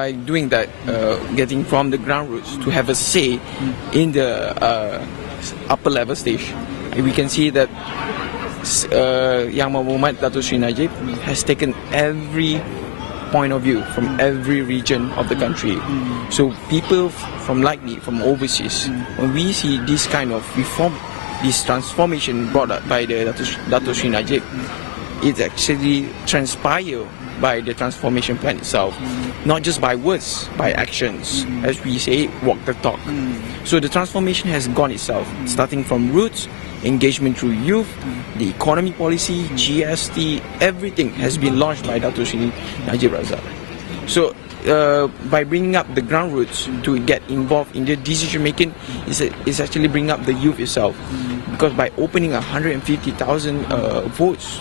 By doing that, getting from the ground roots to have a say in the upper level stage, we can see that Yang Muhammad Dato Sri Najib has taken every point of view from every region of the country. So people from like me, from overseas, when we see this kind of reform, this transformation brought up by the Dato Sri Najib, it actually transpires by the transformation plan itself, not just by words, by actions, as we say, walk the talk. So the transformation has gone itself, starting from roots, engagement through youth, the economy policy, GST, everything has been launched by Dato Sri Najib Razak. So by bringing up the ground roots to get involved in the decision making, is actually bringing up the youth itself. Because by opening 150,000 votes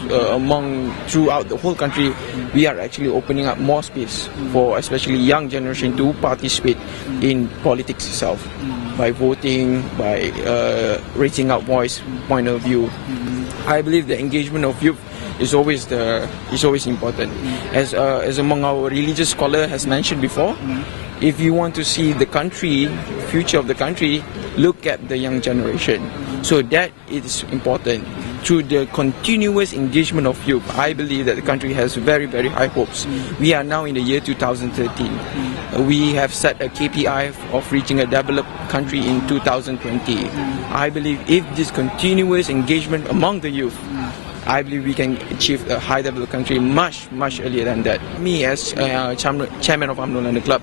throughout the whole country, we are actually opening up more space for especially young generation to participate in politics itself, by voting, by raising out voice, point of view. I believe the engagement of youth is always important. As among our religious scholar has mentioned before, if you want to see the country, future of the country, look at the young generation. So that is important. Through the continuous engagement of youth, I believe that the country has very, very high hopes. We are now in the year 2013. We have set a KPI of reaching a developed country in 2020. I believe if this continuous engagement among the youth, I believe we can achieve a high developed country much earlier than that. Me as chairman of Umno Overseas Club,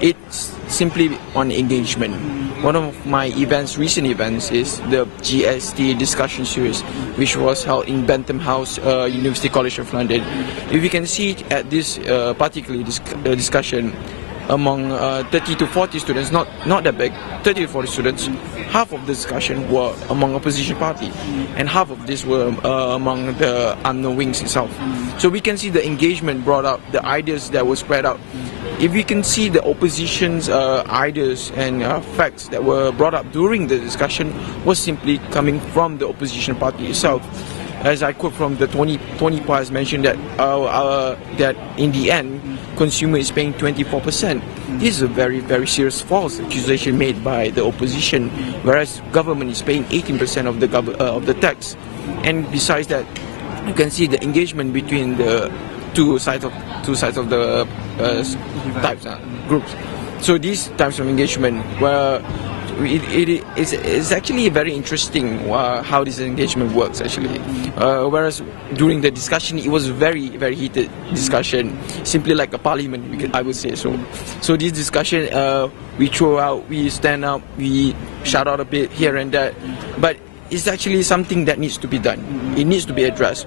it's simply on engagement. One of my recent events is the GST discussion series, which was held in Bentham House, University College of London. If you can see at this particular discussion, among 30 to 40 students, not that big, 30 to 40 students, half of the discussion were among opposition party, and half of this were among the UMNO wings itself. So we can see the engagement brought up, the ideas that were spread out. If we can see the opposition's ideas and facts that were brought up during the discussion was simply coming from the opposition party itself. As I quote from the Tony Pa has mentioned that that in the end, consumer is paying 24%. This is a very, very serious false accusation made by the opposition, whereas government is paying 18% of the tax. And besides that, you can see the engagement between the two sides of the groups. So these types of engagement, where it's actually very interesting how this engagement works actually. Whereas during the discussion, it was very, very heated discussion, simply like a parliament, I would say so. So this discussion, we throw out, we stand up, we shout out a bit here and there, but it's actually something that needs to be done. It needs to be addressed.